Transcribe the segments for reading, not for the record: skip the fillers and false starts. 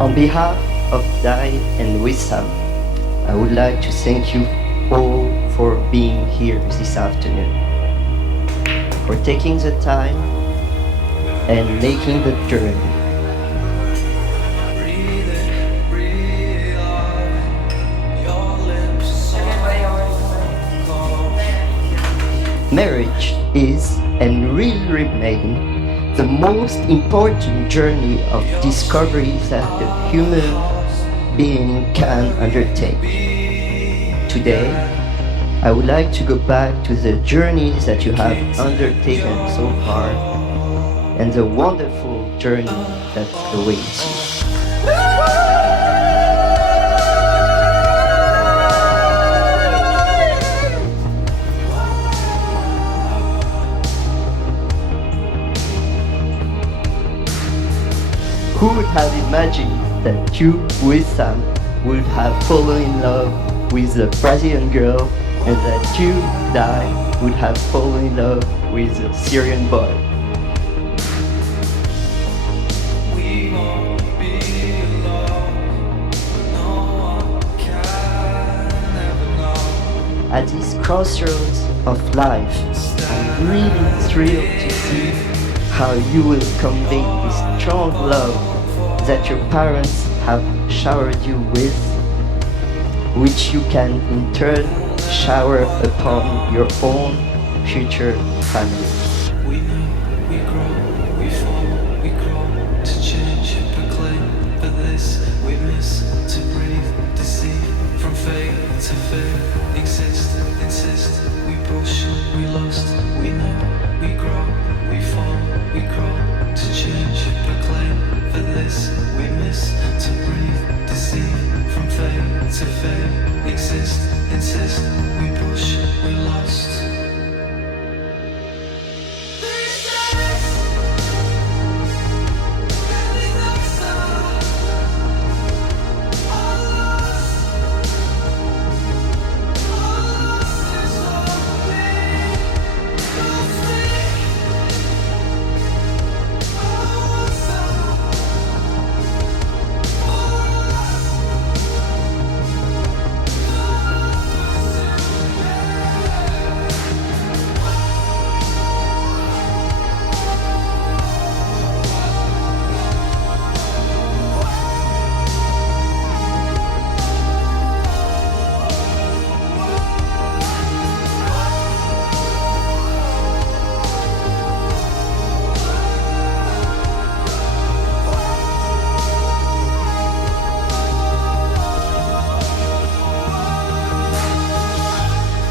On behalf of Dai and Wissam, I would like to thank you all for being here this afternoon, for taking the time and making the journey. Marriage is and will remain the most important journey of discovery that the human being can undertake. Today, I would like to go back to the journeys that you have undertaken so far and the wonderful journey that awaits you. Who would have imagined that you, Wissam, would have fallen in love with a Brazilian girl and that you, Dai, would have fallen in love with a Syrian boy? At this crossroads of life, I'm really thrilled to see how you will convey this strong love that your parents have showered you with, which you can in turn shower upon your own future family. We know, we grow, we fall, we grow to change, proclaim, but this we miss to breathe, deceive, from faith to faith, exist, insist, we push, we lust, we know, we grow, we fall, we grow to change, proclaim, but this we miss to breathe, deceive, from faith to faith, exist, insist, we push, we lust.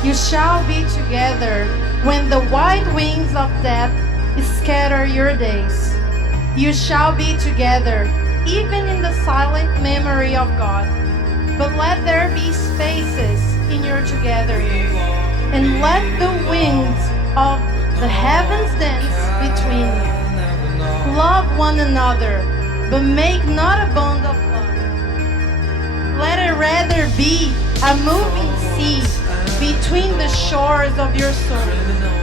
You shall be together when the white wings of death scatter your days. You shall be together even in the silent memory of God. But let there be spaces in your togetherness, and let the wings of the heavens dance between you. Love one another, but make not a bond of love. Let it rather be a moving sea between the shores of your soul.